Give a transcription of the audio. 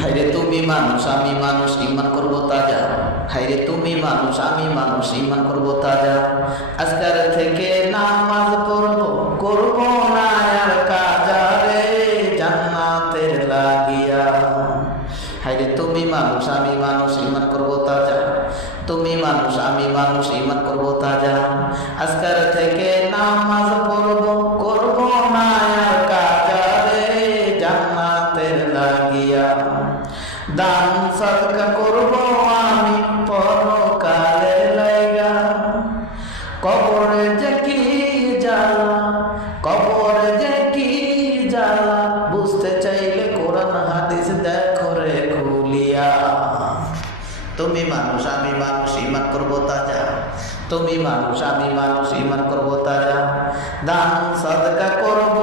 হায়রে তুমি মানুষ আমি মানুষ ঈমান করব তাজা। হায়রে তুমি মানুষ আমি মানুষ ঈমান করব তাজা। আজকের থেকে নামাজ পড়ব করব না আর কাজা রে জান্নাতের লাগিয়া। হায়রে তুমি মানুষ আমি মানুষ ঈমান করব তাজা। তুমি মানুষ আমি মানুষ ঈমান করব তাজা। আজকের থেকে নামাজ পড়ব করব না আর কাজা রে জান্নাতের লাগিয়া। দান সদকা করব আমি পরকালের লাইগা। কবরে যে কি জ্বালা, কবরে যে কি জ্বালা, বুঝতে চাইলে কোরআন হাদিস দেখো রে খুলিয়া। তুমি মানুষ আমি মানুষ ঈমান করব তাজা। তুমি মানুষ আমি মানুষ ঈমান করব তাজা। দান সদকা করব